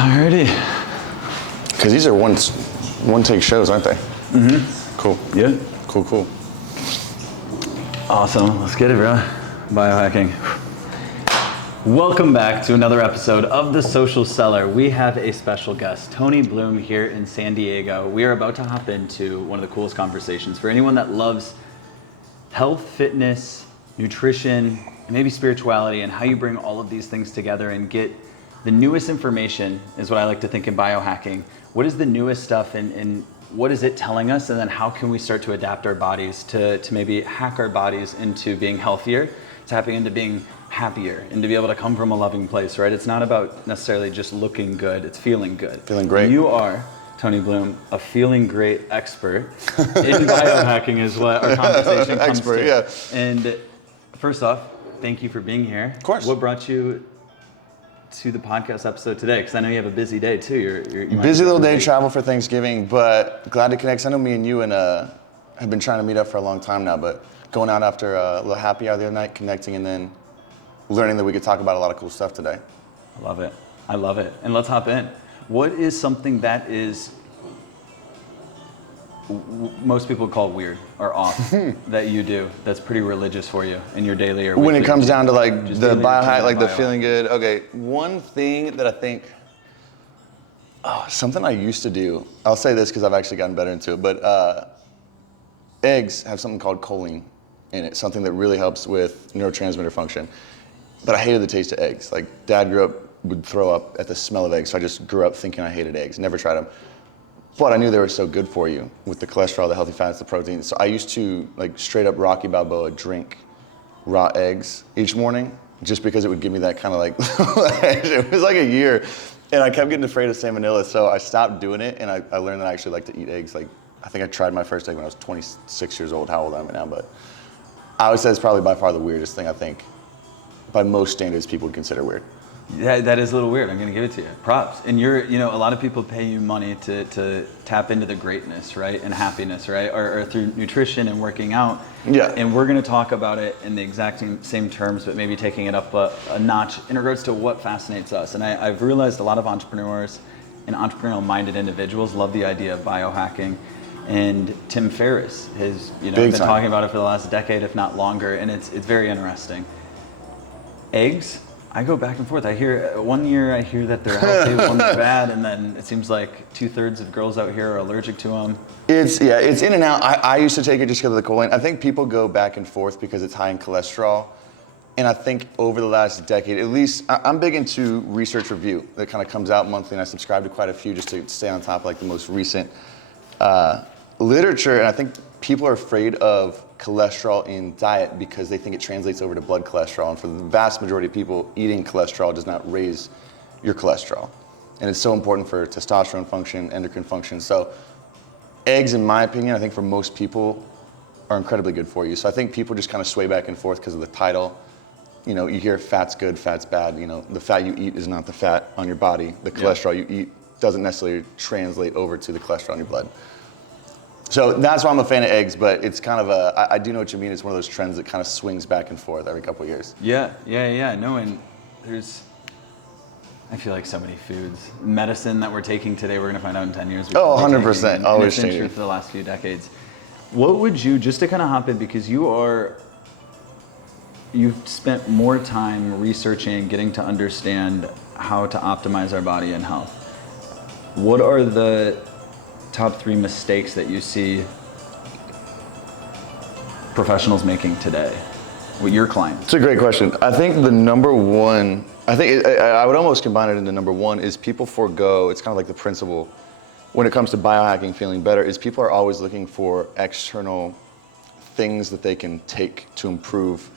Alrighty. Because these are one take shows, aren't they? Mm-hmm. Cool. Yeah. Cool. Awesome. Let's get it, bro. Biohacking. Welcome back to another episode of The Social Seller. We have a special guest, Tony Bloom, here in San Diego. We are about to hop into one of the coolest conversations. For anyone that loves health, fitness, nutrition, and maybe spirituality, and how you bring all of these things together and get the newest information, is what I like to think in biohacking. What is the newest stuff and what is it telling us? And then how can we start to adapt our bodies to maybe hack our bodies into being healthier, tapping into being happier, and to be able to come from a loving place, right? It's not about necessarily just looking good, it's feeling good. Feeling great. You are, Tony Bloom, a feeling great expert in biohacking is what our conversation comes to. Yeah. And first off, thank you for being here. Of course. What brought you to the podcast episode today? Because I know you have a busy day too. You busy little day, travel for Thanksgiving, but glad to connect. I know me and you have been trying to meet up for a long time now, but going out after a little happy hour the other night, connecting, and then learning that we could talk about a lot of cool stuff today. I love it. And let's hop in. What is something that is most people call weird or off that you do that's pretty religious for you in your daily or weekly when it comes down to like just the daily biohack, like the bio. feeling good? Okay, one thing that I think, something I used to do, I'll say this because I've actually gotten better into it, but eggs have something called choline in it, something that really helps with neurotransmitter function. But I hated the taste of eggs. Like Dad would throw up at the smell of eggs, so I just grew up thinking I hated eggs, never tried them. But I knew they were so good for you with the cholesterol, the healthy fats, the protein. So I used to like straight up Rocky Balboa drink raw eggs each morning just because it would give me that kind of like, it was like a year and I kept getting afraid of salmonella. So I stopped doing it and I learned that I actually like to eat eggs. Like I think I tried my first egg when I was 26 years old. How old am I now? But I would say it's probably by far the weirdest thing I think by most standards people would consider weird. Yeah, that is a little weird. I'm gonna give it to you. Props. And a lot of people pay you money to tap into the greatness, right? And happiness, right? Or through nutrition and working out. Yeah. And we're gonna talk about it in the exact same terms, but maybe taking it up a notch in regards to what fascinates us. And I've realized a lot of entrepreneurs and entrepreneurial-minded individuals love the idea of biohacking. And Tim Ferriss has, been talking about it for the last decade, if not longer, and it's very interesting. Eggs. I go back and forth. I hear one year that they're healthy, one they're bad, and then it seems like 2/3 of girls out here are allergic to them. It's in and out. I used to take it just because of the choline. I think people go back and forth because it's high in cholesterol. And I think over the last decade, at least, I'm big into research review that kind of comes out monthly, and I subscribe to quite a few just to stay on top of like the most recent literature. And I think people are afraid of cholesterol in diet because they think it translates over to blood cholesterol. And for the vast majority of people, eating cholesterol does not raise your cholesterol. And it's so important for testosterone function, endocrine function. So eggs, in my opinion, I think for most people are incredibly good for you. So I think people just kind of sway back and forth because of the title. You hear fat's good, fat's bad. The fat you eat is not the fat on your body. The cholesterol you eat doesn't necessarily translate over to the cholesterol in your blood. So that's why I'm a fan of eggs, but it's kind of I do know what you mean. It's one of those trends that kind of swings back and forth every couple of years. Yeah. No, and I feel like so many foods. Medicine that we're taking today, we're going to find out in 10 years. 100%. Always changing. True for the last few decades. What would you, just to kind of hop in, because you've spent more time researching, getting to understand how to optimize our body and health. What are the top 3 mistakes that you see professionals making today with your clients? It's a great question. I think the number one, I would almost combine it into number one, is people forego, it's kind of like the principle when it comes to biohacking, feeling better, is people are always looking for external things that they can take to improve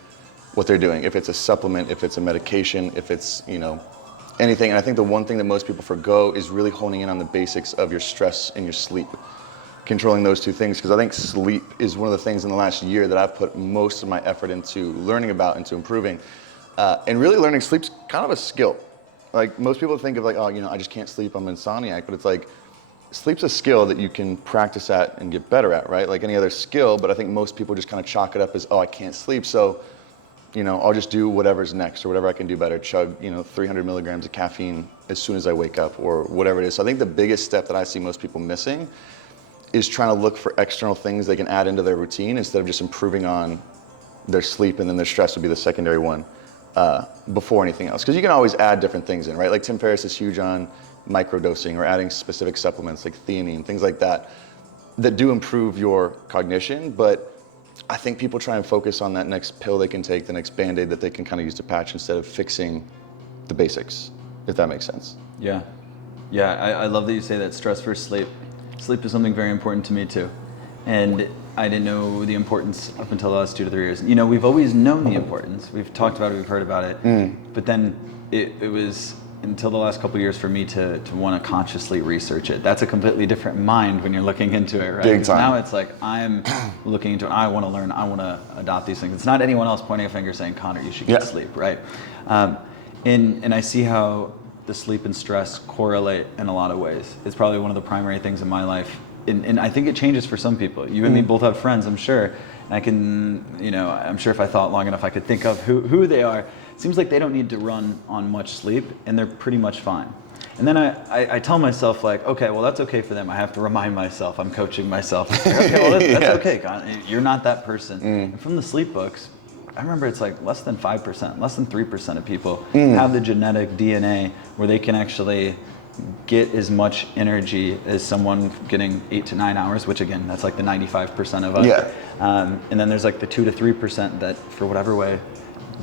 what they're doing. If it's a supplement, if it's a medication, if it's, anything. And I think the one thing that most people forgo is really honing in on the basics of your stress and your sleep, controlling those two things. Because I think sleep is one of the things in the last year that I've put most of my effort into learning about, into improving. And really learning sleep's kind of a skill. Like most people think of like, I just can't sleep, I'm insomniac. But it's like, sleep's a skill that you can practice at and get better at, right? Like any other skill, but I think most people just kind of chalk it up as, I can't sleep. So I'll just do whatever's next or whatever I can do better. Chug, 300 milligrams of caffeine as soon as I wake up or whatever it is. So I think the biggest step that I see most people missing is trying to look for external things they can add into their routine instead of just improving on their sleep, and then their stress would be the secondary one before anything else. Because you can always add different things in, right? Like Tim Ferriss is huge on microdosing or adding specific supplements like theanine, things like that do improve your cognition. But I think people try and focus on that next pill they can take, the next Band-Aid that they can kind of use to patch instead of fixing the basics, if that makes sense. Yeah. I love that you say that. Stress versus sleep. Sleep is something very important to me too. And I didn't know the importance up until the last 2 to 3 years. We've always known the importance. We've talked about it, we've heard about it. But then it was until the last couple of years for me to want to consciously research it. That's a completely different mind when you're looking into it, right? Big time. Now it's like I'm looking into it. I want to learn. I want to adopt these things. It's not anyone else pointing a finger saying, Connor, you should get sleep, right? And I see how the sleep and stress correlate in a lot of ways. It's probably one of the primary things in my life. And I think it changes for some people. You and me both have friends, I'm sure. And I can, I'm sure if I thought long enough, I could think of who they are. It seems like they don't need to run on much sleep, and they're pretty much fine. And then I tell myself, like, okay, well, that's okay for them. I have to remind myself. I'm coaching myself. Okay, well, that's okay, Con. You're not that person. And from the sleep books, I remember it's like less than 5%, less than 3% of people have the genetic DNA where they can actually get as much energy as someone getting 8 to 9 hours, which again, that's like the 95% of us. Yeah. And then there's like the 2 to 3% that, for whatever way,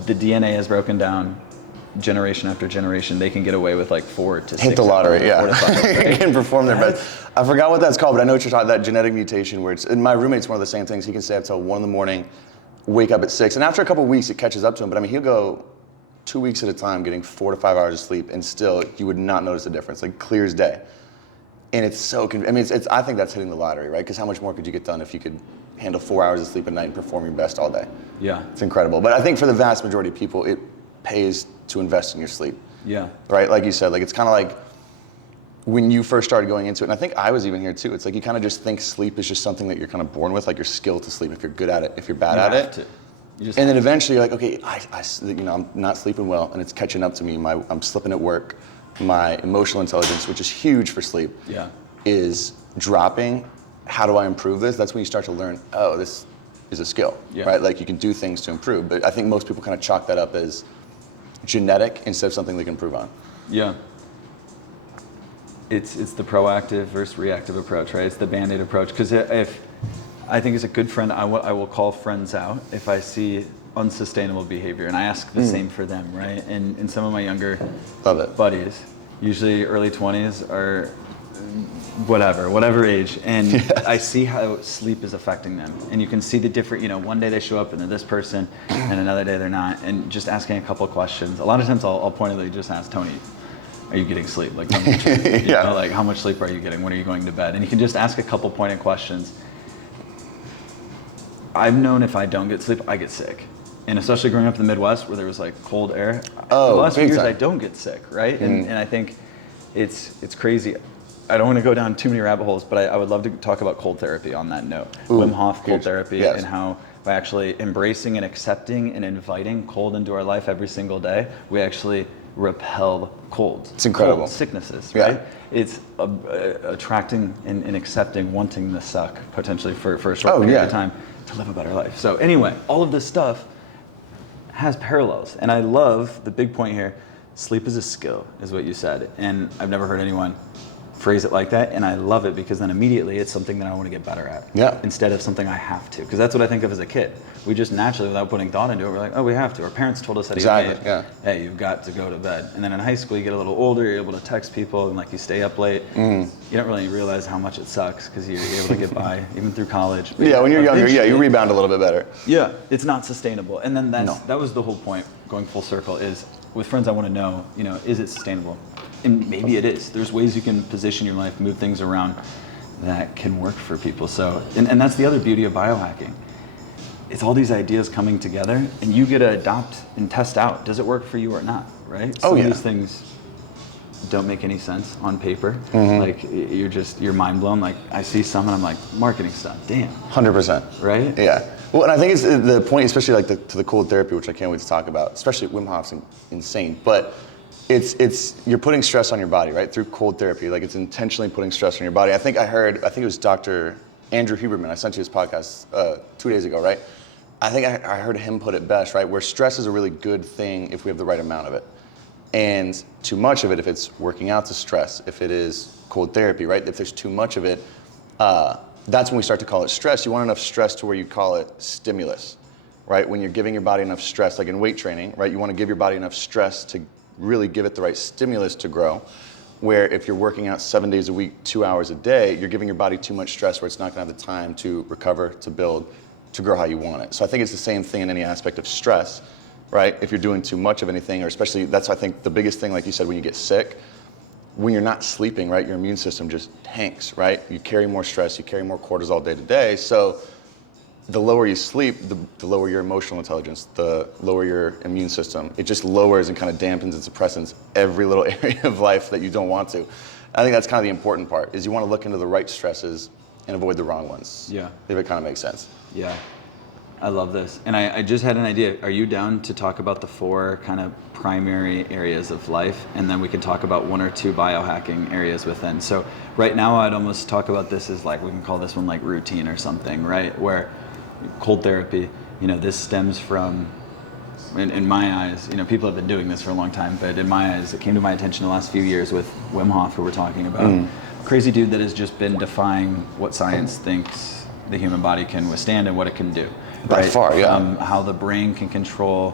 the DNA is broken down generation after generation. They can get away with like 4 to 6 hit the lottery, hours, 4 to 5, right? Can perform their best. I forgot what that's called, but I know what you're talking about, that genetic mutation where and my roommate's one of the same things. He can stay up till 1 in the morning, wake up at 6. And after a couple of weeks, it catches up to him. But I mean, he'll go 2 weeks at a time getting 4 to 5 hours of sleep, and still you would not notice the difference, like clear as day. And it's so, I think that's hitting the lottery, right? Because how much more could you get done if you could handle 4 hours of sleep a night and perform your best all day? Yeah. It's incredible. But I think for the vast majority of people, it pays to invest in your sleep. Yeah. Right? Like you said, like it's kind of like when you first started going into it, and I think I was even here too, it's like you kind of just think sleep is just something that you're kind of born with, like your skill to sleep, if you're good at it, if you're bad at it. And then eventually you're like, okay, I'm not sleeping well, and it's catching up to me. I'm slipping at work. My emotional intelligence, which is huge for sleep, is dropping. How do I improve this? That's when you start to learn, oh, this is a skill, right? Like you can do things to improve. But I think most people kind of chalk that up as genetic instead of something they can improve on. Yeah. It's the proactive versus reactive approach, right? It's the Band-Aid approach. Because if I think as a good friend, I will call friends out if I see unsustainable behavior, and I ask the same for them, right? And some of my younger buddies, usually early 20s or whatever age, and I see how sleep is affecting them. And you can see the different, one day they show up and they're this person, and another day they're not. And just asking a couple of questions. A lot of times I'll pointedly just ask Tony, are you getting sleep? Like, tell me the truth. Like, how much sleep are you getting? When are you going to bed? And you can just ask a couple pointed questions. I've known if I don't get sleep, I get sick. And especially growing up in the Midwest where there was like cold air, the last few years I don't get sick, right? And I think it's crazy. I don't want to go down too many rabbit holes, but I would love to talk about cold therapy on that note. Wim Hof cold therapy, and how by actually embracing and accepting and inviting cold into our life every single day, we actually repel colds. It's incredible. Cold sicknesses, right? It's attracting and accepting, wanting the suck potentially for a short period of time to live a better life. So anyway, all of this stuff has parallels. And I love the big point here. Sleep is a skill, is what you said. And I've never heard anyone phrase it like that, and I love it because then immediately it's something that I want to get better at instead of something I have to, because that's what I think of as a kid. We just naturally, without putting thought into it, we're like, oh, we have to. Our parents told us at a young age, hey, you've got to go to bed. And then in high school you get a little older, you're able to text people, and like you stay up late. You don't really realize how much it sucks because you're able to get by even through college. But when you're younger, you rebound a little bit better. Yeah, it's not sustainable. And then that was the whole point, going full circle, is with friends I want to know, is it sustainable? And maybe it is. There's ways you can position your life, move things around that can work for people. So, and that's the other beauty of biohacking. It's all these ideas coming together, and you get to adopt and test out. Does it work for you or not, right? Some of these things don't make any sense on paper. Like you're mind blown. Like I see some and I'm like, marketing stuff, damn. 100%. Right? Yeah. Well, and I think it's the point, especially like to the cold therapy, which I can't wait to talk about. Especially Wim Hof's insane, but it's you're putting stress on your body, right? Through cold therapy, like it's intentionally putting stress on your body. I think it was Dr. Andrew Huberman. I sent you his podcast 2 days ago, right? I think I heard him put it best, right? Where stress is a really good thing if we have the right amount of it. And too much of it, if it's working out to stress, if it is cold therapy, right? If there's too much of it, that's when we start to call it stress. You want enough stress to where you call it stimulus, right? When you're giving your body enough stress, like in weight training, right? You want to give your body enough stress to really give it the right stimulus to grow. Where if you're working out 7 days a week, 2 hours a day, you're giving your body too much stress where it's not going to have the time to recover, to build, to grow how you want it. So I think it's the same thing in any aspect of stress, right? If you're doing too much of anything, or especially, that's I think the biggest thing, like you said, when you get sick, when you're not sleeping, right, your immune system just tanks, right? You carry more stress, you carry more cortisol day to day. So the lower you sleep, the lower your emotional intelligence, the lower your immune system. It just lowers and kind of dampens and suppresses every little area of life that you don't want to. I think that's kind of the important part, is you want to look into the right stresses and avoid the wrong ones. Yeah. If it kind of makes sense. Yeah. I love this. And I just had an idea. Are you down to talk about the 4 kind of primary areas of life? And then we could talk about 1 or 2 biohacking areas within. So right now I'd almost talk about this as like, we can call this one like routine or something, right? Where cold therapy, this stems from, in my eyes, people have been doing this for a long time, but in my eyes, it came to my attention the last few years with Wim Hof, who we're talking about. Crazy dude that has just been defying what science thinks the human body can withstand and what it can do. By far, yeah. How the brain can control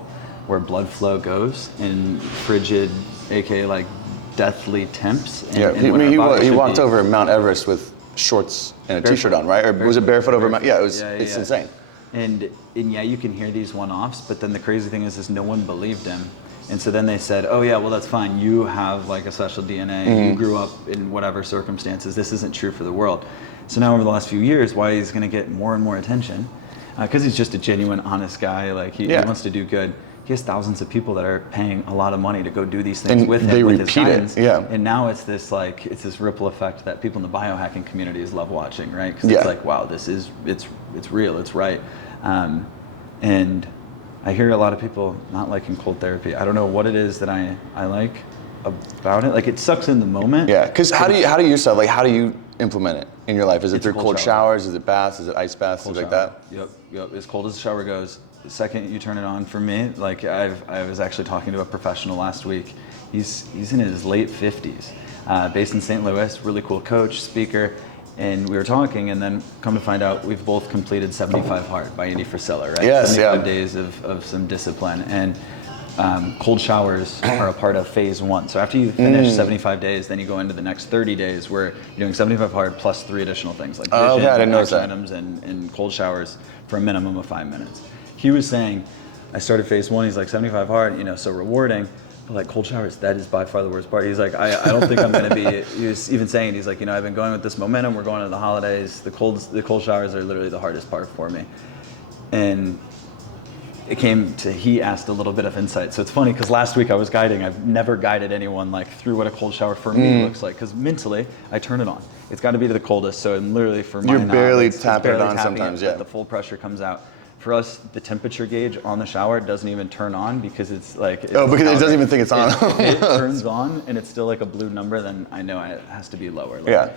where blood flow goes in frigid, aka like deathly temps. And he walked over Mount Everest with shorts and a Barefoot. t-shirt on, right? Or was it barefoot over Mount? Yeah, it's Yeah. insane. And yeah, you can hear these one-offs, but then the crazy thing is no one believed him. And so then they said, oh yeah, well that's fine. You have like a special DNA. You grew up in whatever circumstances. This isn't true for the world. So now over the last few years, why he's going to get more and more attention, because he's just a genuine, honest guy. Like he wants to do good. He has thousands of people that are paying a lot of money to go do these things and with him, they with repeat his guidance. it. Yeah. And now it's this ripple effect that people in the biohacking communities love watching, right? Because it's like, wow, it's real, it's right. And I hear a lot of people not liking cold therapy. I don't know what it is that I like about it. Like it sucks in the moment. Yeah, because how do you yourself, like how do you implement it in your life? Is it through cold shower. showers? Is it baths? Is it ice baths? Things like that? Yep. As cold as the shower goes, the second you turn it on, for me, like I was actually talking to a professional last week. He's in his late 50s, based in St. Louis, really cool coach, speaker. And we were talking, and then come to find out, we've both completed 75 Hard by Andy Frisella, right? Yes, 75 days of some discipline. And cold showers are a part of phase 1. So after you finish 75 days, then you go into the next 30 days where you're doing 75 Hard plus 3 additional things like vision, I didn't notice that. items, and cold showers for a minimum of 5 minutes. He was saying, I started phase 1, he's like 75 Hard, so rewarding. But like cold showers, that is by far the worst part. He's like, I don't think I'm going to be, he was even saying, he's like, I've been going with this momentum, we're going into the holidays, the cold showers are literally the hardest part for me. And it came to, he asked a little bit of insight. So it's funny, because last week I was guiding, I've never guided anyone like through what a cold shower for me looks like, because mentally, I turn it on. It's got to be to the coldest, so I'm literally for my You're barely it's tapping it barely on tapping sometimes, it, yeah. but the full pressure comes out. For us, the temperature gauge on the shower doesn't even turn on because it's like... because it doesn't even think it's on. If it turns on and it's still like a blue number, then I know it has to be lower. Yeah.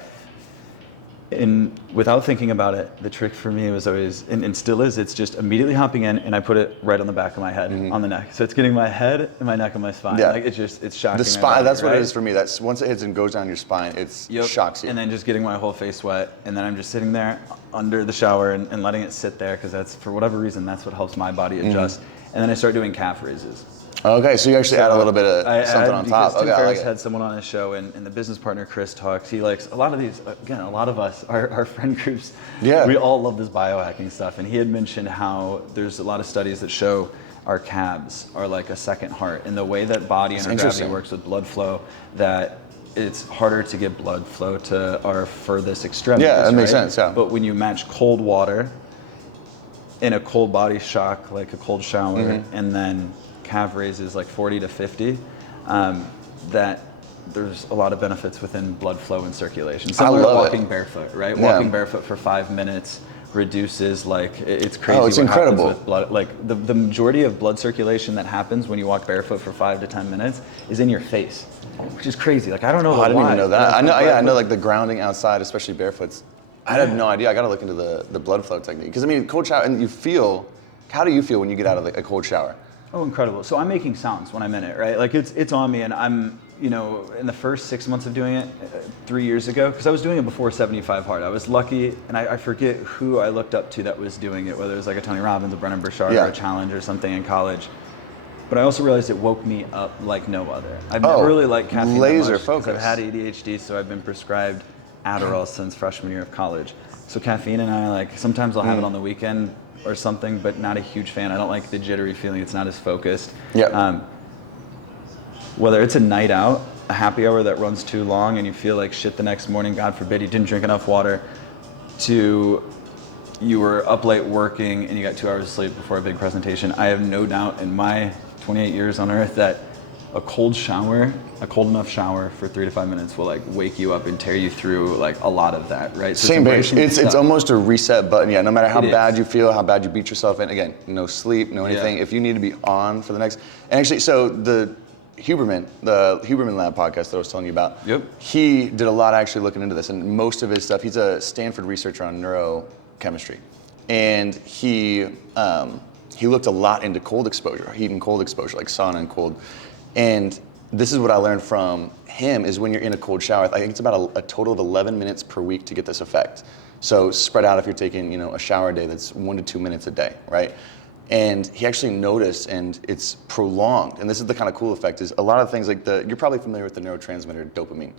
And without thinking about it, the trick for me was always, and still is, it's just immediately hopping in and I put it right on the back of my head, on the neck. So it's getting my head and my neck and my spine. Yeah. Like it's shocking. The spine, that's what it is for me. That's once it hits and goes down your spine, it shocks you. And then just getting my whole face wet. And then I'm just sitting there under the shower and letting it sit there because that's, for whatever reason, that's what helps my body adjust. And then I start doing calf raises. Okay, so you actually add a little bit of something on top. Tim Okay, I Ferriss like it. had someone on his show, and the business partner Chris talks. He likes a lot of these. Again, a lot of us, our friend groups, we all love this biohacking stuff. And he had mentioned how there's a lot of studies that show our calves are like a second heart, and the way that body and gravity works with blood flow, that it's harder to get blood flow to our furthest extremities. Yeah, that makes sense. Yeah. But when you match cold water in a cold body shock, like a cold shower, and then calf raises like 40 to 50, that there's a lot of benefits within blood flow and circulation. Similar to walking barefoot, right? Walking barefoot for 5 minutes reduces, like, it's crazy. Oh, it's what incredible. happens with blood. Like the majority of blood circulation that happens when you walk barefoot for 5 to 10 minutes is in your face, which is crazy. Like, I don't know I didn't why. even know that. I know, Like, I know, like the grounding outside, especially barefoots. I had no idea. I got to look into the blood flow technique. Because I mean, cold shower, and you feel, how do you feel when you get out of a cold shower? Oh, incredible. So I'm making sounds when I'm in it, right? Like it's on me, and I'm, you know, in the first 6 months of doing it, 3 years ago, because I was doing it before 75 hard. I was lucky, and I forget who I looked up to that was doing it, whether it was like a Tony Robbins, a Brennan Burchard, or a challenge or something in college. But I also realized it woke me up like no other. I've never really liked caffeine laser that much focus. because I've had ADHD, so I've been prescribed Adderall since freshman year of college. So caffeine, and I, like, sometimes I'll have it on the weekend or something, but not a huge fan. I don't like the jittery feeling. It's not as focused. Yeah. Whether it's a night out, a happy hour that runs too long and you feel like shit the next morning, God forbid you didn't drink enough water, to you were up late working and you got 2 hours of sleep before a big presentation, I have no doubt in my 28 years on earth that a cold enough shower for 3 to 5 minutes will, like, wake you up and tear you through, like, a lot of that, right? So Same page. It's almost a reset button. Yeah, no matter how bad you feel, how bad you beat yourself in, again, no sleep, no anything. If you need to be on for the next, and actually, so the Huberman Lab podcast that I was telling you about, he did a lot actually looking into this, and most of his stuff, he's a Stanford researcher on neurochemistry, and he looked a lot into cold exposure, heat and cold exposure, like sauna and cold. And this is what I learned from him, is when you're in a cold shower, I think it's about a total of 11 minutes per week to get this effect. So spread out if you're taking, you know, a shower day, that's 1 to 2 minutes a day, right? And he actually noticed, and it's prolonged, and this is the kind of cool effect, is a lot of things like you're probably familiar with the neurotransmitter dopamine,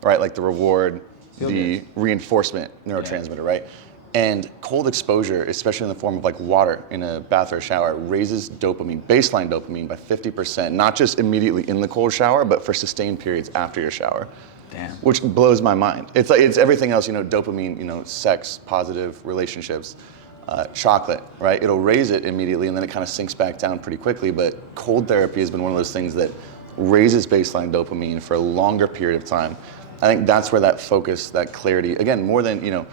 right? Like the reward, the reinforcement neurotransmitter, right? And cold exposure, especially in the form of like water in a bath or a shower, raises dopamine, baseline dopamine, by 50%, not just immediately in the cold shower, but for sustained periods after your shower. Damn. Which blows my mind. It's like, it's everything else, you know, dopamine, you know, sex, positive relationships, chocolate, right? It'll raise it immediately and then it kind of sinks back down pretty quickly. But cold therapy has been one of those things that raises baseline dopamine for a longer period of time. I think that's where that focus, that clarity, again, more than, you know,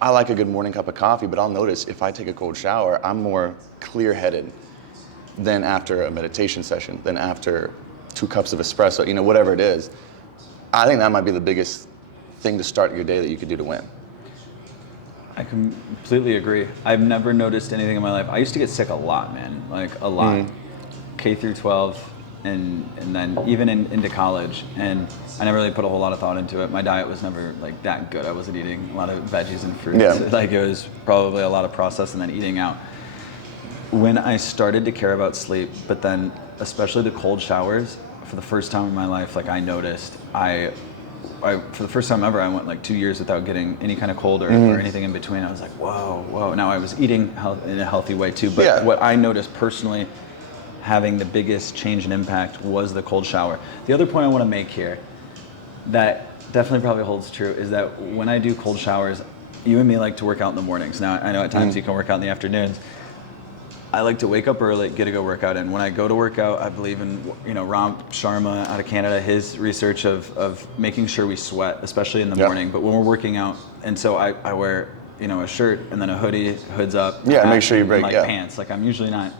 I like a good morning cup of coffee, but I'll notice if I take a cold shower, I'm more clear-headed than after a meditation session, than after 2 cups of espresso, you know, whatever it is. I think that might be the biggest thing to start your day that you could do to win. I completely agree. I've never noticed anything in my life. I used to get sick a lot, man, like a lot. K through 12, and then even into college, and I never really put a whole lot of thought into it. My diet was never like that good. I wasn't eating a lot of veggies and fruits. Like, it was probably a lot of processed and then eating out. When I started to care about sleep, but then especially the cold showers, for the first time in my life, like, I noticed I for the first time ever, I went like 2 years without getting any kind of cold or anything in between. I was like, whoa. Now I was eating in a healthy way too, but what I noticed personally having the biggest change and impact was the cold shower. The other point I want to make here that definitely probably holds true is that when I do cold showers, you and me like to work out in the mornings. Now, I know at times you can work out in the afternoons. I like to wake up early, get to go work out. And when I go to work out, I believe in, you know, Ram Sharma out of Canada, his research of making sure we sweat, especially in the morning. But when we're working out, and so I wear, you know, a shirt and then a hoodie, hood's up. Make sure you break, and, like, pants. Like, I'm usually not,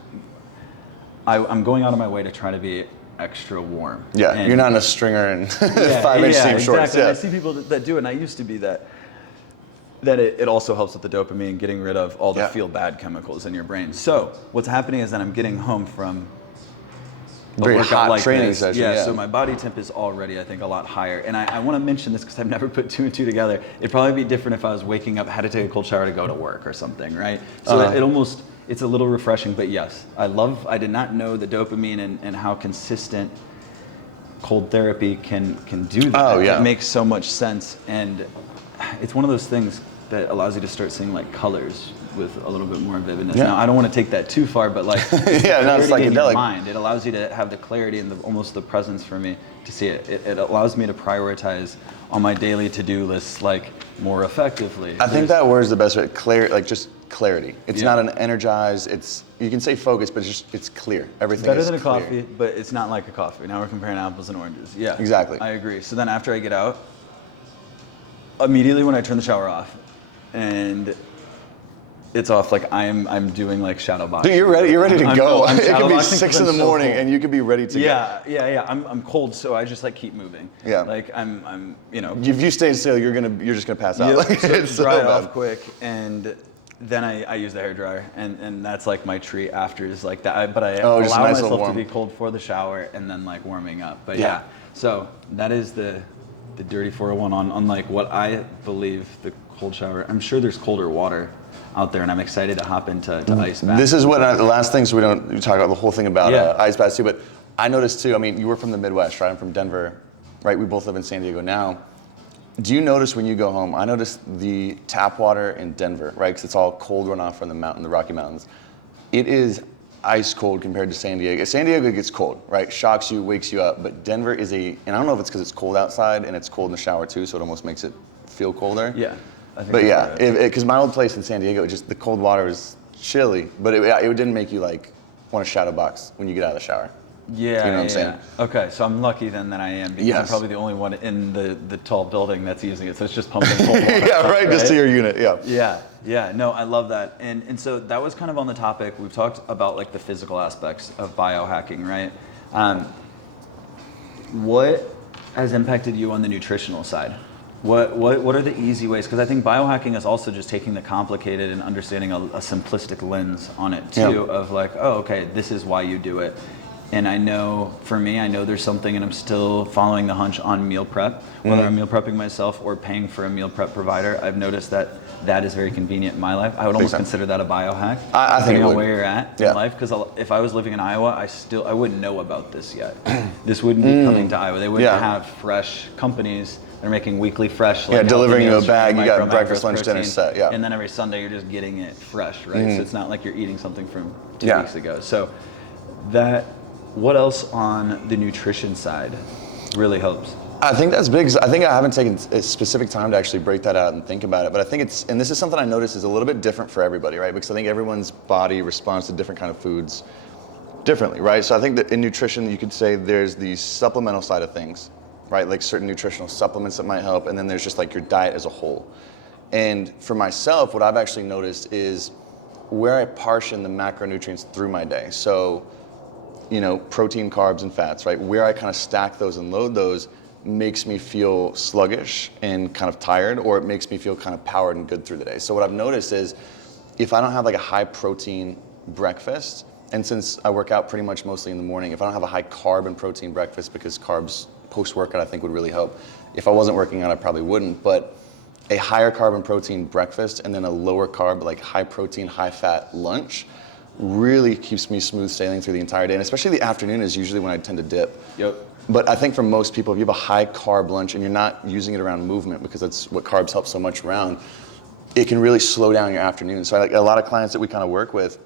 I'm going out of my way to try to be extra warm. And you're not in a stringer and 5-inch seam shorts. And I see people that do it, and I used to be that it also helps with the dopamine, getting rid of all the feel bad chemicals in your brain. So what's happening is that I'm getting home from a very workout hot like training this. session. So my body temp is already, I think, a lot higher. And I want to mention this because I've never put 2 and 2 together. It'd probably be different if I was waking up, had to take a cold shower to go to work or something, right? So it's a little refreshing, but yes, I did not know the dopamine and how consistent cold therapy can do that. It makes so much sense. And it's one of those things that allows you to start seeing like colors with a little bit more vividness. Now, I don't want to take that too far, but like it's clarity in your mind. It allows you to have the clarity and almost the presence for me to see it. It allows me to prioritize on my daily to-do list like more effectively. I think that word is the best way. Just clarity. It's not an energized. You can say focus, but it's clear. Everything better is than a clear. coffee, but it's not like a coffee. Now we're comparing apples and oranges. Yeah, exactly. I agree. So then after I get out, immediately when I turn the shower off, and it's off. Like I'm doing like shadow boxing. Dude, you're ready to go. I'm It shadow could be boxing 6 'cause in the I'm so morning cold. and you could be ready to go. Yeah. I'm cold, so I just like keep moving. Yeah. Like I'm If you stay still, you're just gonna pass out. yeah, Like, so it's so dry it bad. off quick, and then I use the hair dryer, and that's like my treat after is like that. But I Just allow nice little myself to warm. be cold for the shower and then like warming up. But Yeah. yeah, so that is the dirty 401 on like what I believe the cold shower. I'm sure there's colder water out there, and I'm excited to hop into ice baths. This is what the last thing, so we talk about the whole thing about Yeah. ice baths too. But I noticed too. I mean, you were from the Midwest, right? I'm from Denver, right? We both live in San Diego now. Do you notice when you go home? I notice the tap water in Denver, right? Because it's all cold runoff from the Rocky Mountains. It is ice cold compared to San Diego. San Diego gets cold, right? Shocks you, wakes you up. But Denver is and I don't know if it's because it's cold outside and it's cold in the shower too, so it almost makes it feel colder. Yeah. I think But that's yeah, right. because my old place in San Diego, just the cold water was chilly, but it didn't make you like want to shadow box when you get out of the shower. Yeah, You know what I'm saying? Okay, so I'm lucky then that I am, because I'm Yes. probably the only one in the tall building that's using it. So it's just pumping cold water. Yeah, right, just to your unit, yeah. Yeah. No, I love that. And so that was kind of on the topic. We've talked about like the physical aspects of biohacking, right? What has impacted you on the nutritional side? What are the easy ways? Because I think biohacking is also just taking the complicated and understanding a simplistic lens on it too, of like, oh, okay, this is why you do it. And I know, for me, I know there's something, and I'm still following the hunch on meal prep. Whether I'm meal prepping myself or paying for a meal prep provider, I've noticed that is very convenient in my life. I would almost time. consider that a biohack, I think it depending on would. where you're at Yeah. in life. Because if I was living in Iowa, I wouldn't know about this yet. This wouldn't be coming to Iowa. They wouldn't Yeah. have fresh companies that are making weekly fresh. Yeah, healthy delivering you a meals, bag, you got micro, breakfast, macros, lunch, dinner protein, set, yeah. And then every Sunday you're just getting it fresh, right? So it's not like you're eating something from 2 Yeah. weeks ago. So what else on the nutrition side really helps? I think that's big. 'Cause I think I haven't taken a specific time to actually break that out and think about it. But I think and this is something I noticed is a little bit different for everybody, right? Because I think everyone's body responds to different kind of foods differently, right? So I think that in nutrition, you could say there's the supplemental side of things, right? Like certain nutritional supplements that might help. And then there's just like your diet as a whole. And for myself, what I've actually noticed is where I portion the macronutrients through my day. So, protein, carbs, and fats, right? Where I kind of stack those and load those makes me feel sluggish and kind of tired, or it makes me feel kind of powered and good through the day. So what I've noticed is if I don't have like a high protein breakfast, and since I work out pretty much mostly in the morning, if I don't have a high carb and protein breakfast, because carbs post-workout I think would really help. If I wasn't working out, I probably wouldn't, but a higher carb and protein breakfast and then a lower carb, like high protein, high fat lunch really keeps me smooth sailing through the entire day. And especially the afternoon is usually when I tend to dip. Yep. But I think for most people, if you have a high carb lunch and you're not using it around movement, because that's what carbs help so much around, it can really slow down your afternoon. So like a lot of clients that we kind of work with,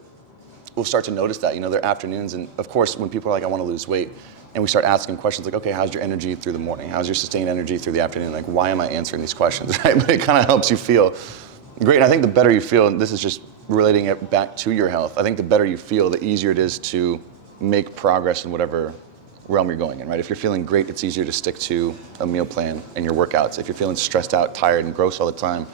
we'll start to notice that, their afternoons. And of course, when people are like, I want to lose weight, and we start asking questions like, okay, how's your energy through the morning? How's your sustained energy through the afternoon? Like, why am I answering these questions, right? But it kind of helps you feel great. And I think the better you feel, and this is just relating it back to your health, I think the better you feel, the easier it is to make progress in whatever realm you're going in, right? If you're feeling great, it's easier to stick to a meal plan and your workouts. If you're feeling stressed out, tired, and gross all the time,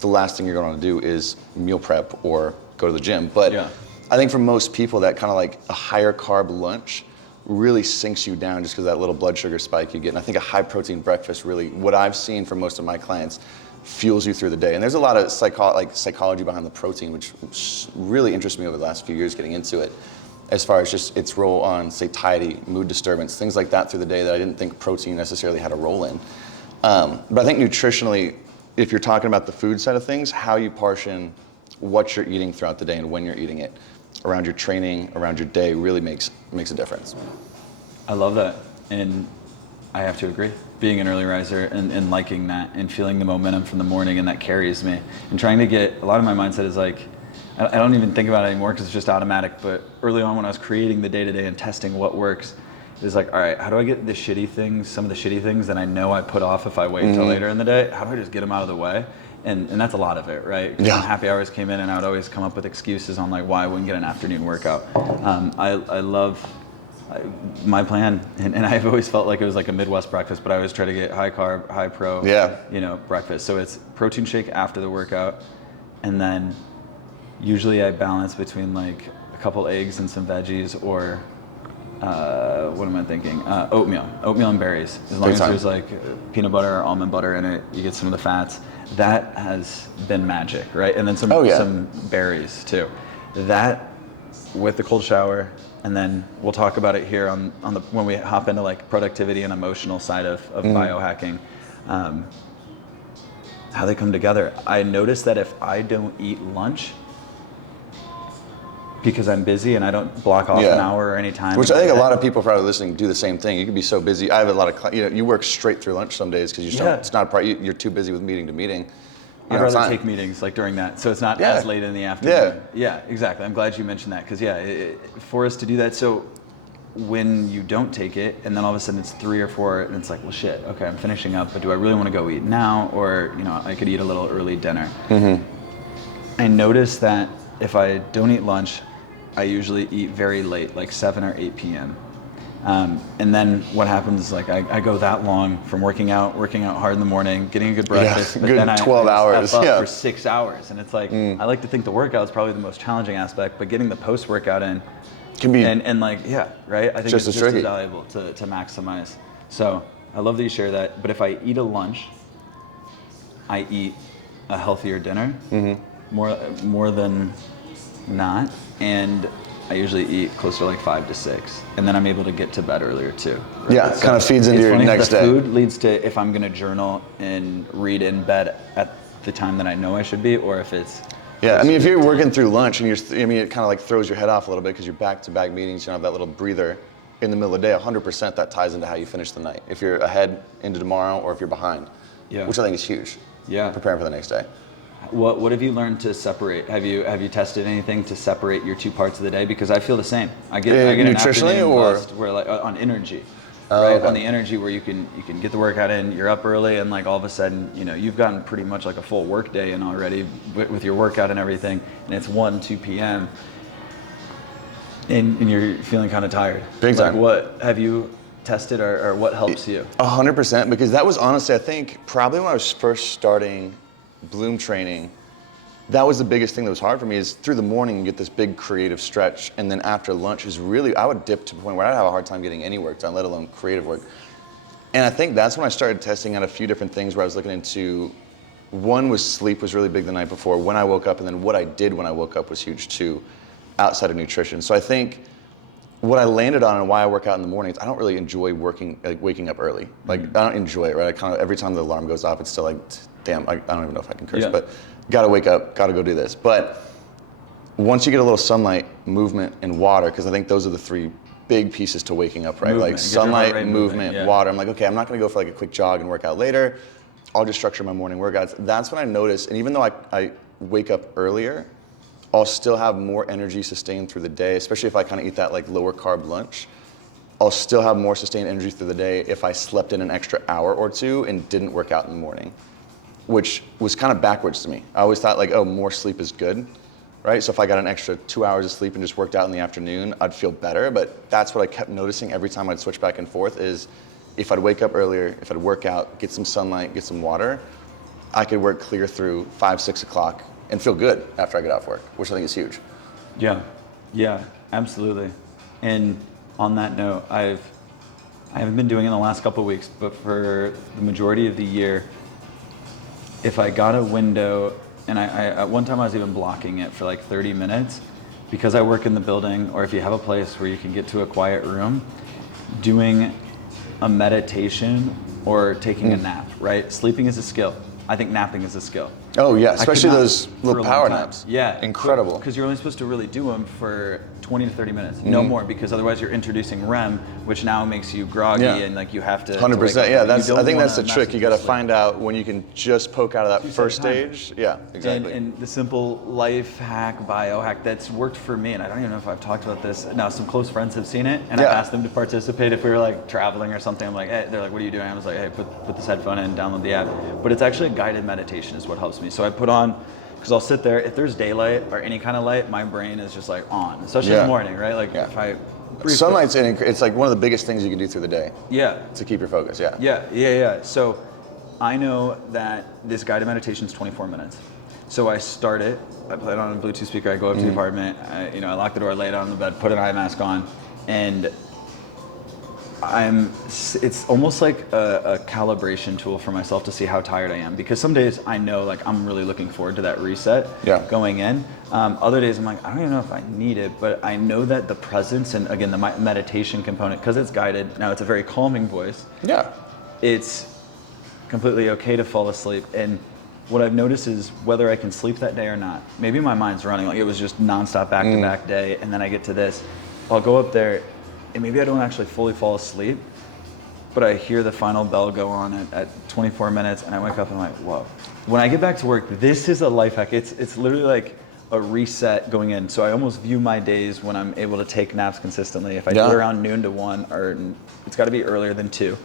the last thing you're going to do is meal prep or go to the gym. But Yeah. I think for most people, that kind of like a higher carb lunch really sinks you down just because of that little blood sugar spike you get. And I think a high protein breakfast really, what I've seen from most of my clients, fuels you through the day. And there's a lot of psychology behind the protein, which really interests me over the last few years getting into it, as far as just its role on satiety, mood disturbance, things like that through the day that I didn't think protein necessarily had a role in. But I think nutritionally, if you're talking about the food side of things, how you portion what you're eating throughout the day and when you're eating it around your training, around your day, really makes a difference. I love that, and I have to agree. Being an early riser and liking that and feeling the momentum from the morning, and that carries me. And trying to get, a lot of my mindset is like, I don't even think about it anymore because it's just automatic, but early on when I was creating the day-to-day and testing what works, it was like, all right, how do I get the shitty things, some of the shitty things that I know I put off if I wait until later in the day, how do I just get them out of the way? And that's a lot of it, right? Yeah. When happy hours came in, and I would always come up with excuses on like why I wouldn't get an afternoon workout. I love my plan, and I've always felt like it was like a Midwest breakfast, but I always try to get high carb, high pro, breakfast. So it's protein shake after the workout, and then Usually I balance between like a couple eggs and some veggies, or what am I thinking? Oatmeal and berries. As long as there's like peanut butter or almond butter in it, you get some of the fats. That has been magic, right? And then some berries too. That with the cold shower, and then we'll talk about it here on the when we hop into like productivity and emotional side of biohacking. How they come together. I noticed that if I don't eat lunch, because I'm busy and I don't block off an hour or any time. Which I think a lot of people probably listening do the same thing. You can be so busy. I have a lot of, you work straight through lunch some days because it's not you're too busy with meeting to meeting. I'd rather take meetings like during that, so it's not as late in the afternoon. Yeah, exactly. I'm glad you mentioned that, because for us to do that, so when you don't take it, and then all of a sudden it's 3 or 4, and it's like, well, shit. Okay, I'm finishing up, but do I really want to go eat now, or I could eat a little early dinner? I noticed that if I don't eat lunch, I usually eat very late, like 7 or 8 p.m. And then what happens is like I go that long from working out hard in the morning, getting a good breakfast, but good then 12 hours up for 6 hours, and it's like I like to think the workout is probably the most challenging aspect, but getting the post workout in can be and like right. I think just it's as just as valuable to maximize. So I love that you share that. But if I eat a lunch, I eat a healthier dinner, more than not, and I usually eat closer to like 5 to 6, and then I'm able to get to bed earlier too. Right? Yeah, so kind of feeds into your next day. Food leads to if I'm going to journal and read in bed at the time that I know I should be, or if it's if you're working through lunch and it kind of like throws your head off a little bit because you're back-to-back meetings, you don't have that little breather in the middle of the day. 100% that ties into how you finish the night. If you're ahead into tomorrow, or if you're behind, which I think is huge. Yeah, preparing for the next day. What have you learned to separate? Have you tested anything to separate your two parts of the day? Because I feel the same. I get nutritionally an or bust where like on energy, right? Okay. On the energy where you can get the workout in, you're up early, and like all of a sudden you've gotten pretty much like a full work day in already with your workout and everything, and it's 1-2 p.m. and you're feeling kind of tired. Big time. What have you tested or what helps you? 100%, because that was honestly I think probably when I was first starting Bloom training, that was the biggest thing that was hard for me, is through the morning you get this big creative stretch, and then after lunch is really, I would dip to the point where I'd have a hard time getting any work done, let alone creative work. And I think that's when I started testing out a few different things where I was looking into, one was sleep was really big the night before, when I woke up, and then what I did when I woke up was huge too, outside of nutrition. So I think what I landed on and why I work out in the mornings, I don't really enjoy waking up early. Like I don't enjoy it, right? I kind of, every time the alarm goes off, it's still like, damn, I don't even know if I can curse, but gotta wake up, gotta go do this. But once you get a little sunlight, movement, and water, because I think those are the 3 big pieces to waking up, right? Movement. Like sunlight, movement, water. I'm like, okay, I'm not gonna go for like a quick jog and work out later. I'll just structure my morning workouts. That's when I noticed, and even though I wake up earlier, I'll still have more energy sustained through the day, especially if I kind of eat that like lower carb lunch. I'll still have more sustained energy through the day if I slept in an extra hour or 2 and didn't work out in the morning, which was kind of backwards to me. I always thought like, oh, more sleep is good, right? So if I got an extra 2 hours of sleep and just worked out in the afternoon, I'd feel better. But that's what I kept noticing every time I'd switch back and forth, is if I'd wake up earlier, if I'd work out, get some sunlight, get some water, I could work clear through 5, 6 o'clock and feel good after I get off work, which I think is huge. Yeah, absolutely. And on that note, I haven't been doing it in the last couple of weeks, but for the majority of the year, if I got a window, and I at one time I was even blocking it for like 30 minutes, because I work in the building, or if you have a place where you can get to a quiet room, doing a meditation or taking a nap, right? Sleeping is a skill. I think napping is a skill. Oh yeah, especially those little power naps. Yeah, incredible. Because you're only supposed to really do them for 20 to 30 minutes, no more, because otherwise you're introducing REM, which now makes you groggy and like you have to. 100%. Yeah, I think that's the trick. You got to find out when you can just poke out of that first stage. Yeah, exactly. And the simple life hack, biohack that's worked for me, and I don't even know if I've talked about this. Now, some close friends have seen it, and I asked them to participate if we were like traveling or something. I'm like, hey, they're like, what are you doing? I was like, hey, put this headphone in, download the app. But it's actually a guided meditation is what helps me. So I put on, because I'll sit there, if there's daylight or any kind of light, my brain is just like on, especially in the morning, right? Like if I sunlight's it's like one of the biggest things you can do through the day. Yeah. To keep your focus. Yeah. So I know that this guided meditation is 24 minutes. So I start it. I play it on a Bluetooth speaker. I go up to the apartment. I lock the door, lay down on the bed, put an eye mask on, and it's almost like a calibration tool for myself to see how tired I am, because some days I know like I'm really looking forward to that reset going in. Other days I'm like, I don't even know if I need it, but I know that the presence and again the meditation component, because it's guided, now it's a very calming voice. Yeah. It's completely okay to fall asleep. And what I've noticed is whether I can sleep that day or not, maybe my mind's running, like it was just nonstop back-to-back day, and then I get to this, I'll go up there, and maybe I don't actually fully fall asleep, but I hear the final bell go on at 24 minutes, and I wake up and I'm like, whoa. When I get back to work, this is a life hack. It's literally like a reset going in. So I almost view my days when I'm able to take naps consistently. If I do it around noon to 1, or it's got to be earlier than 2,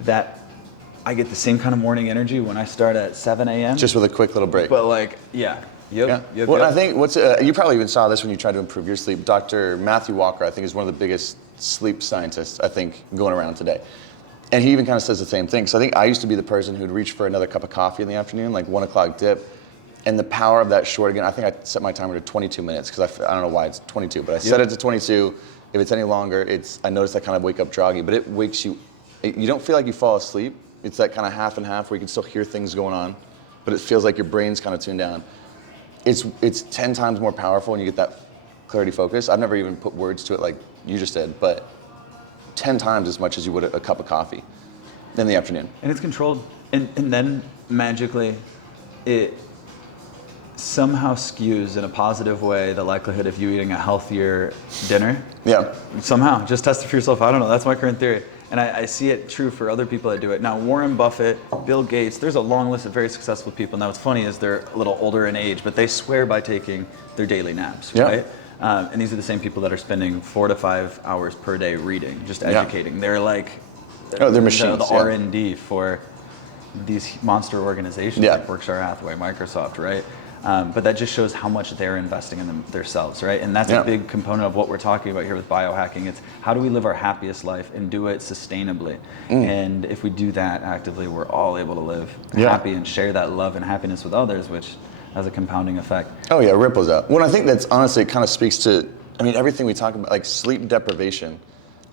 that I get the same kind of morning energy when I start at 7 a.m. Just with a quick little break. But like, Well, I think you probably even saw this when you tried to improve your sleep. Dr. Matthew Walker, I think, is one of the biggest sleep scientists, I think, going around today. And he even kind of says the same thing. So I think I used to be the person who'd reach for another cup of coffee in the afternoon, like 1 o'clock dip. And the power of that short, again, I think I set my timer to 22 minutes, because I don't know why it's 22, but I set it to 22. If it's any longer, I notice I kind of wake up groggy, but it wakes you, you don't feel like you fall asleep. It's that kind of half and half where you can still hear things going on, but it feels like your brain's kind of tuned down. It's 10 times more powerful when you get that clarity focus. I've never even put words to it like you just did, but 10 times as much as you would a cup of coffee in the afternoon. And it's controlled. And then magically, it somehow skews in a positive way the likelihood of you eating a healthier dinner. Yeah. Somehow. Just test it for yourself. I don't know. That's my current theory. And I see it true for other people that do it. Now, Warren Buffett, Bill Gates, there's a long list of very successful people. Now, what's funny is they're a little older in age, but they swear by taking their daily naps, right? And these are the same people that are spending 4 to 5 hours per day reading, just educating. They're like, they're machines. The R&D for these monster organizations like Berkshire Hathaway, Microsoft, right? But that just shows how much they're investing in themselves, right? And that's a big component of what we're talking about here with biohacking. It's how do we live our happiest life and do it sustainably? And if we do that actively, we're all able to live happy and share that love and happiness with others, which has a compounding effect. Oh yeah, it ripples out. Well, I think that's honestly, it kind of speaks to, everything we talk about, like sleep deprivation.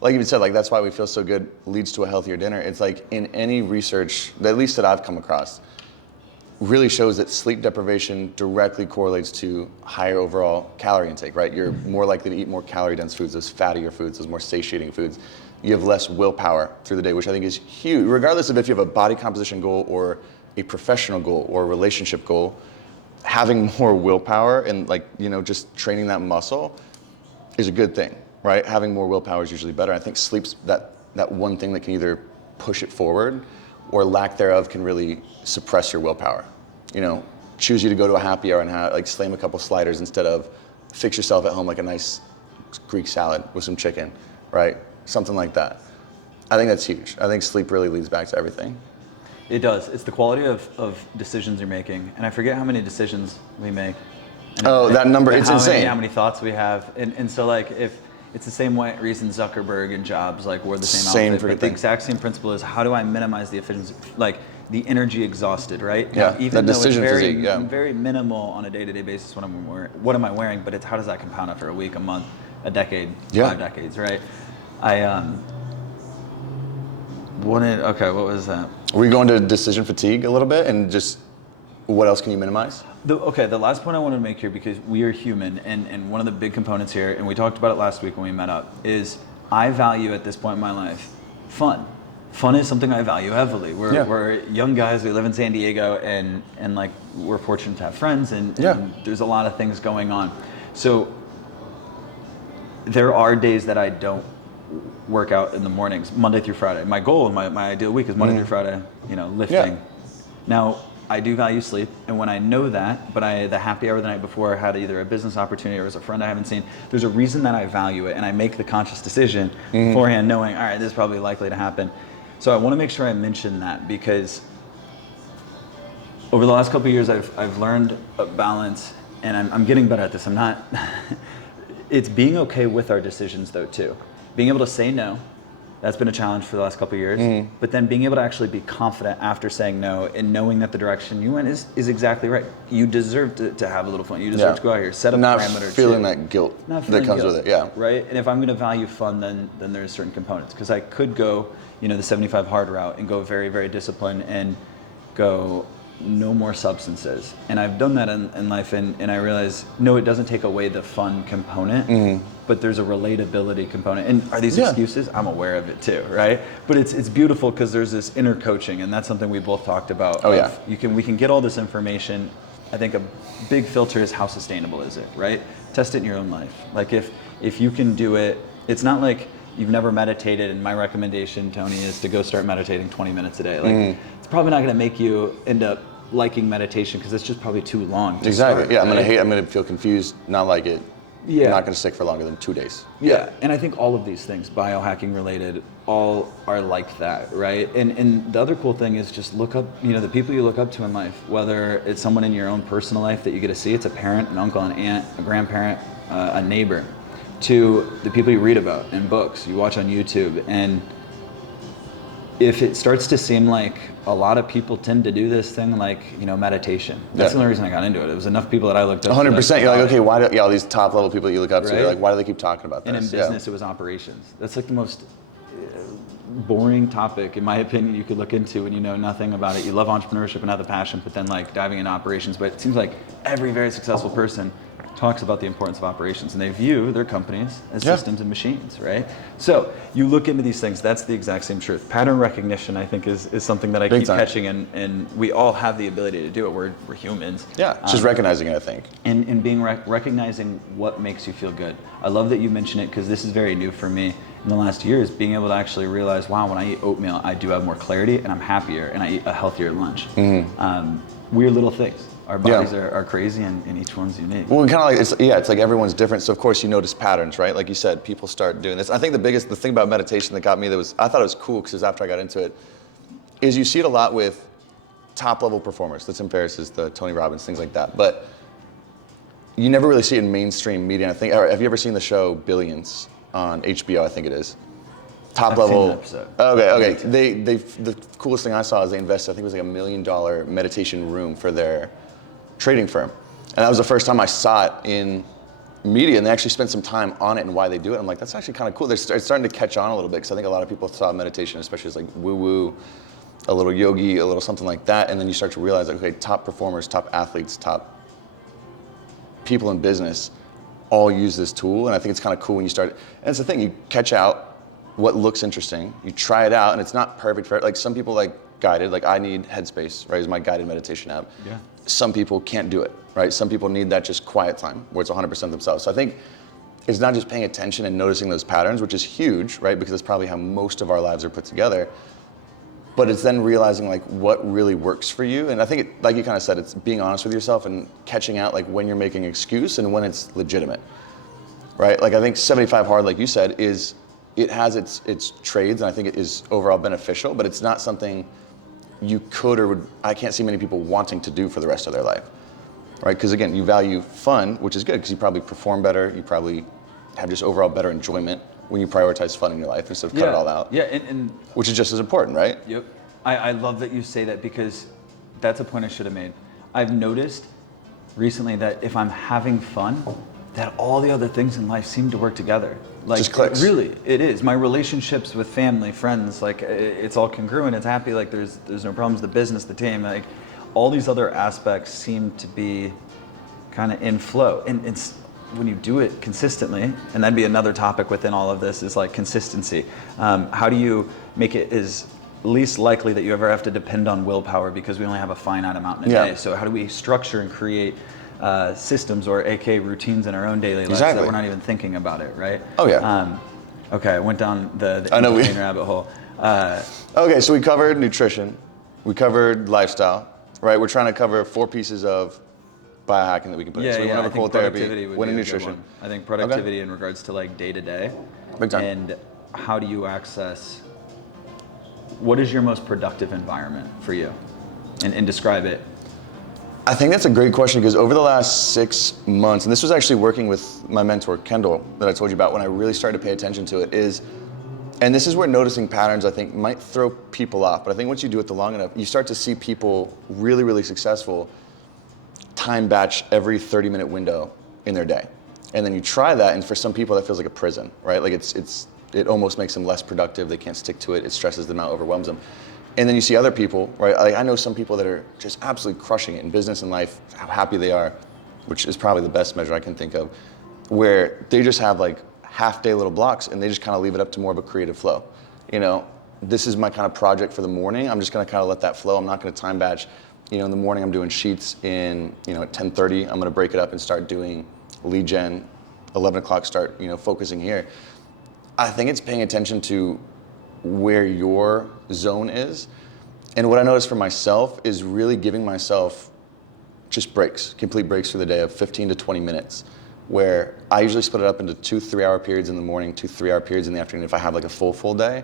Like you said, like that's why we feel so good leads to a healthier dinner. It's like in any research, at least that I've come across, really shows that sleep deprivation directly correlates to higher overall calorie intake, right? You're more likely to eat more calorie-dense foods, those fattier foods, those more satiating foods. You have less willpower through the day, which I think is huge. Regardless of if you have a body composition goal or a professional goal or a relationship goal, having more willpower and just training that muscle is a good thing, right? Having more willpower is usually better. I think sleep's that one thing that can either push it forward or lack thereof can really suppress your willpower. Choose you to go to a happy hour and slam a couple sliders instead of fix yourself at home like a nice Greek salad with some chicken, right? Something like that. I think that's huge. I think sleep really leads back to everything. It does. It's the quality of decisions you're making. And I forget how many decisions we make. That number, it's insane. How many thoughts we have. And so if it's the same reason Zuckerberg and Jobs wore the same outfit, but the exact same principle is how do I minimize the efficiency, the energy exhausted, right? Yeah, now, even that though decision it's physique, very minimal on a day-to-day basis what I'm wearing, what am I wearing, but it's how does that compound after a week, a month, a decade, 5 decades, right? What was that? Were you going to decision fatigue a little bit and just what else can you minimize? The last point I wanted to make here, because we are human, and one of the big components here, and we talked about it last week when we met up, is I value at this point in my life fun. Fun is something I value heavily. We're young guys, we live in San Diego, and we're fortunate to have friends, and there's a lot of things going on. So there are days that I don't work out in the mornings, Monday through Friday. My goal, my ideal week is Monday through Friday, lifting. Yeah. Now, I do value sleep, and when I know that, but the happy hour the night before had either a business opportunity or was a friend I haven't seen, there's a reason that I value it, and I make the conscious decision beforehand knowing, all right, this is probably likely to happen. So I want to make sure I mention that, because over the last couple of years, I've learned a balance, and I'm getting better at this. I'm not, it's being okay with our decisions though too. Being able to say no, That's been a challenge for the last couple of years. But then being able to actually be confident after saying no and knowing that the direction you went is exactly right. You deserve to have a little fun. You deserve to go out here, set a parameter. Not feeling that guilt that comes with it, yeah. Right? And if I'm going to value fun, then there's certain components. Because I could go, the 75 hard route and go very, very disciplined and go no more substances. And I've done that in life, and I realize, no, it doesn't take away the fun component, but there's a relatability component. And are these excuses? I'm aware of it too, right? But it's beautiful because there's this inner coaching, and that's something we both talked about. We can get all this information. I think a big filter is how sustainable is it, right? Test it in your own life. Like if you can do it, it's not like you've never meditated, and my recommendation, Tony, is to go start meditating 20 minutes a day. Like it's probably not going to make you end up liking meditation because it's just probably too long. Exactly. Yeah, right? I'm going to feel confused, not like it. Yeah. Not going to stick for longer than 2 days. Yeah, and I think all of these things, biohacking related, all are like that, right? And the other cool thing is just look up, the people you look up to in life, whether it's someone in your own personal life that you get to see, it's a parent, an uncle, an aunt, a grandparent, a neighbor, to the people you read about in books, you watch on YouTube. And if it starts to seem like a lot of people tend to do this thing like, meditation. That's the only reason I got into it. It was enough people that I looked up 100%. You're like, okay, why do all these top level people that you look up to, you're like, why do they keep talking about this? And in business, it was operations. That's like the most boring topic, in my opinion, you could look into when you know nothing about it. You love entrepreneurship and have the passion, but then like diving into operations. But it seems like every very successful person talks about the importance of operations, and they view their companies as systems and machines, right? So you look into these things, that's the exact same truth. Pattern recognition, I think, is something that I keep catching, and we all have the ability to do it. We're humans. Yeah, just recognizing it, I think. And being recognizing what makes you feel good. I love that you mention it because this is very new for me in the last years, being able to actually realize, wow, when I eat oatmeal, I do have more clarity and I'm happier and I eat a healthier lunch. Weird little things. Our bodies are crazy, and each one's unique. Well, kind of like it's like everyone's different. So of course you notice patterns, right? Like you said, people start doing this. I think the thing about meditation that got me I thought it was cool because after I got into it, is you see it a lot with top level performers, the Tim Ferrisses, the Tony Robbins, things like that. But you never really see it in mainstream media. And have you ever seen the show Billions on HBO? I think it is. Top level. I've seen that episode. Okay. The coolest thing I saw is they invested, I think it was like $1 million meditation room for their trading firm. And that was the first time I saw it in media, and they actually spent some time on it and why they do it. I'm like, that's actually kind of cool. It's starting to catch on a little bit, because I think a lot of people saw meditation, especially as like woo-woo, a little yogi, a little something like that, and then you start to realize, like, okay, top performers, top athletes, top people in business all use this tool, and I think it's kind of cool when you start. And it's the thing, you catch out what looks interesting, you try it out, and it's not perfect for it. Like some people like guided, like I need Headspace, right, is my guided meditation app. Yeah. Some people can't do it, right? Some people need that just quiet time where it's 100% themselves. So I think it's not just paying attention and noticing those patterns, which is huge, right? Because it's probably how most of our lives are put together. But it's then realizing like what really works for you. And I think, like you kind of said, it's being honest with yourself and catching out like when you're making an excuse and when it's legitimate, right? Like I think 75 Hard, like you said, it has its trades, and I think it is overall beneficial, but it's not something you could or would, I can't see many people wanting to do for the rest of their life, right? Because again, you value fun, which is good because you probably perform better, you probably have just overall better enjoyment when you prioritize fun in your life instead of cut it all out. Yeah, and which is just as important, right? Yep. I love that you say that, because that's a point I should have made. I've noticed recently that if I'm having fun, that all the other things in life seem to work together. Like, just clicks. Really, it is. My relationships with family, friends, like it's all congruent. It's happy. Like there's no problems. The business, the team, like all these other aspects seem to be kind of in flow. And it's when you do it consistently, and that'd be another topic within all of this, is like consistency. How do you make it as least likely that you ever have to depend on willpower, because we only have a finite amount in a day? So how do we structure and create systems, or aka routines, in our own daily lives that we're not even thinking about it, right? Oh yeah. Okay, I went down the eating rabbit hole. Okay, so we covered nutrition, we covered lifestyle, right? We're trying to cover 4 pieces of biohacking that we can put in. So we went over cold therapy, winning nutrition. I think productivity in regards to like day to day. Big time. And how do you access, what is your most productive environment for you? And describe it. I think that's a great question, because over the last 6 months, and this was actually working with my mentor, Kendall, that I told you about when I really started to pay attention to it, and And this is where noticing patterns, I think, might throw people off. But I think once you do it long enough, you start to see people really, really successful time batch every 30-minute window in their day. And then you try that, and for some people that feels like a prison, right? Like it almost makes them less productive. They can't stick to it. It stresses them out, overwhelms them. And then you see other people, right? Like I know some people that are just absolutely crushing it in business and life, how happy they are, which is probably the best measure I can think of, where they just have like half-day little blocks and they just kind of leave it up to more of a creative flow. You know, this is my kind of project for the morning. I'm just going to kind of let that flow. I'm not going to time batch. You know, in the morning I'm doing sheets at 10:30. I'm going to break it up and start doing lead gen. 11 o'clock start, focusing here. I think it's paying attention to where your zone is. And what I noticed for myself is really giving myself just breaks, complete breaks through the day of 15 to 20 minutes, where I usually split it up into 2 3-hour periods in the morning, 2 3-hour periods in the afternoon if I have like a full day,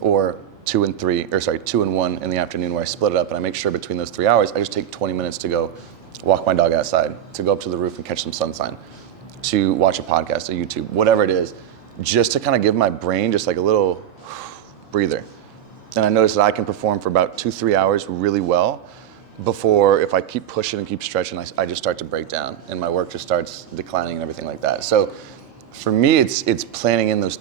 or 2 and 1 in the afternoon where I split it up and I make sure between those 3 hours, I just take 20 minutes to go walk my dog outside, to go up to the roof and catch some sunshine, to watch a podcast, a YouTube, whatever it is, just to kind of give my brain just like a little breather. And I noticed that I can perform for about 2 3 hours really well before, if I keep pushing and keep stretching, I just start to break down and my work just starts declining and everything like that. So for me, it's planning in those